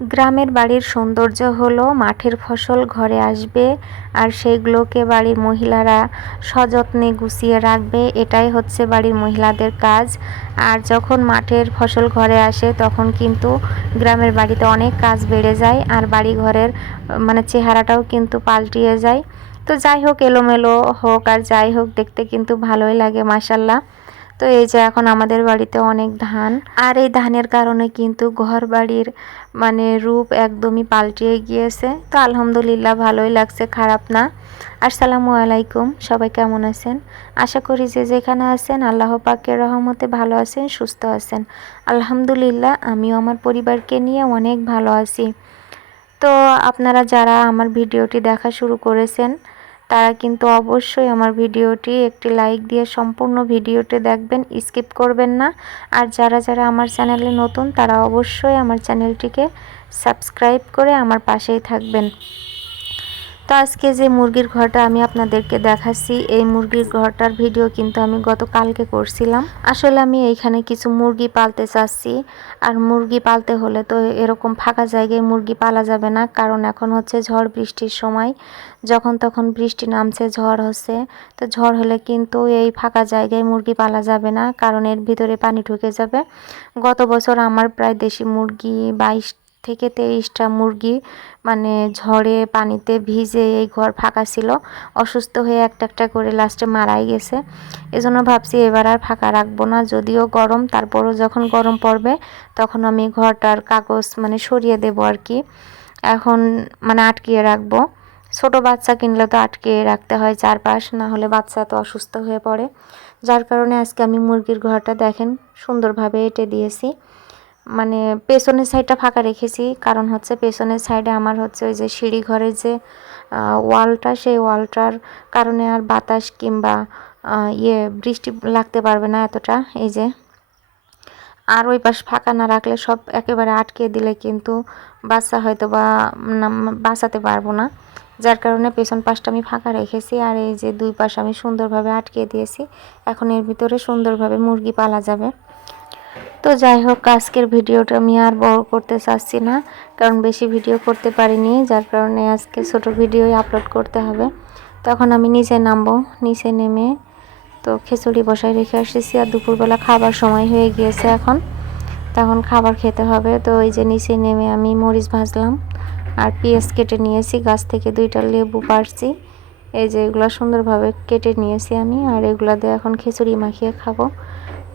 গ্রামের বাড়ির সৌন্দর্য হলো মাঠের ফসল ঘরে আসবে আর সেইগুলোকে বাড়ির মহিলারা সযত্নে গুছিয়ে রাখবে। এটাই হচ্ছে বাড়ির মহিলাদের কাজ। আর যখন মাঠের ফসল ঘরে আসে, তখন কিন্তু গ্রামের বাড়িতে অনেক কাজ বেড়ে যায় আর বাড়ি ঘরের মানে চেহারাটাও কিন্তু পাল্টিয়ে যায়। তো যাই হোক, এলোমেলো হোক আর যাই হোক, দেখতে কিন্তু ভালোই লাগে মাসাল্লাহ তো এই যে এখন আমাদের বাড়িতে অনেক ধান। আর এই ধানের কারণে কিন্তু ঘর বাড়ির মানে রূপ একদমই পাল্টিয়ে গিয়েছে। তো আলহামদুলিল্লাহ ভালোই লাগছে, খারাপ না। আসসালামু আলাইকুম, সবাই কেমন আছেন? আশা করি যে যেখানে আছেন, আল্লাহ পাকের রহমতে ভালো আছেন, সুস্থ আছেন। আলহামদুলিল্লাহ, আমিও আমার পরিবারকে নিয়ে অনেক ভালো আছি। তো আপনারা যারা আমার ভিডিওটি দেখা শুরু করেছেন তারা কিন্তু অবশ্যই আমার ভিডিওটি একটি লাইক দিয়ে সম্পূর্ণ ভিডিওটি দেখবেন, স্কিপ করবেন না। আর যারা যারা আমার চ্যানেলে নতুন, তারা অবশ্যই আমার চ্যানেলটিকে সাবস্ক্রাইব করে আমার পাশেই থাকবেন। তো আজকে যে মুরগির ঘরটা আমি আপনাদেরকে দেখাচ্ছি, এই মুরগির ঘরটার ভিডিও কিন্তু আমি গতকালকে করছিলাম। আসলে আমি এইখানে কিছু মুরগি পালতে চাচ্ছি, আর মুরগি পালতে হলে তো এরকম ফাঁকা জায়গায় মুরগি পালা যাবে না, কারণ এখন হচ্ছে ঝড় বৃষ্টির সময়। যখন তখন বৃষ্টি নামছে, ঝড় হচ্ছে, তো ঝড় হলে কিন্তু এই ফাঁকা জায়গায় মুরগি পালা যাবে না, কারণ এর ভিতরে পানি ঢুকে যাবে। গত বছর আমার প্রায় দেশি মুরগি বাইশ থেকে তেইশটা মুরগি মানে ঝড়ে পানিতে ভিজে এই ঘর ফাঁকা ছিল। অসুস্থ হয়ে একটা একটা করে লাস্টে মারাই গেছে। এজন্য ভাবছি এবার আর ফাঁকা রাখব না। যদিও গরম, তারপরও যখন গরম পড়বে, তখন আমি ঘরটার কাগজ মানে সরিয়ে দেবো আর কি। এখন মানে আটকিয়ে রাখব। ছোট বাচ্চা কিনলে তো আটকে রাখতে হয় চারপাশ না হলে বাচ্চা তো অসুস্থ হয়ে পড়ে। যার কারণে আজকে আমি মুরগির ঘরটা দেখেন, সুন্দরভাবে এঁটে দিয়েছি। মানে পেছনের সাইডটা ফাঁকা রেখেছি। কারণ হচ্ছে পেছনের সাইডে আমার হচ্ছে ওই যে সিঁড়ি ঘরের যে ওয়ালটা, সেই ওয়ালটার কারণে আর বাতাস কিংবা ইয়ে বৃষ্টি লাগতে পারবে না এতটা, এই যে। আর ওই পাশ ফাঁকা না রাখলে সব একেবারে আটকে দিলে কিন্তু বাচ্চা হয়তো বা বাঁচাতে পারব না। যার কারণে পেছন পাশটা আমি ফাঁকা রেখেছি আর এই যে দুই পাশ আমি সুন্দরভাবে আটকে দিয়েছি। এখন এর ভিতরে সুন্দরভাবে মুরগি পালা যাবে। তো যাই হোক, আজকের ভিডিওটা আমি আর বড় করতে চাচ্ছি না, কারণ বেশি ভিডিও করতে পারিনি, যার কারণে আজকে ছোট ভিডিওই আপলোড করতে হবে। তখন আমি নিচে নামবো, নিচে নেমে তো খিচুড়ি বসাই রেখে আসতেছি, আর দুপুরবেলা খাবার সময় হয়ে গিয়েছে এখন। তখন খাবার খেতে হবে, তো ওই যে নিচে নেমে আমি মরিচ ভাজলাম, আর পেঁয়াজ কেটে নিয়েছি, গাছ থেকে দুইটা লেবু পারছি এই যে এগুলো সুন্দরভাবে কেটে নিয়েছি আমি, আর এগুলো দিয়ে এখন খিচুড়ি মাখিয়ে খাব।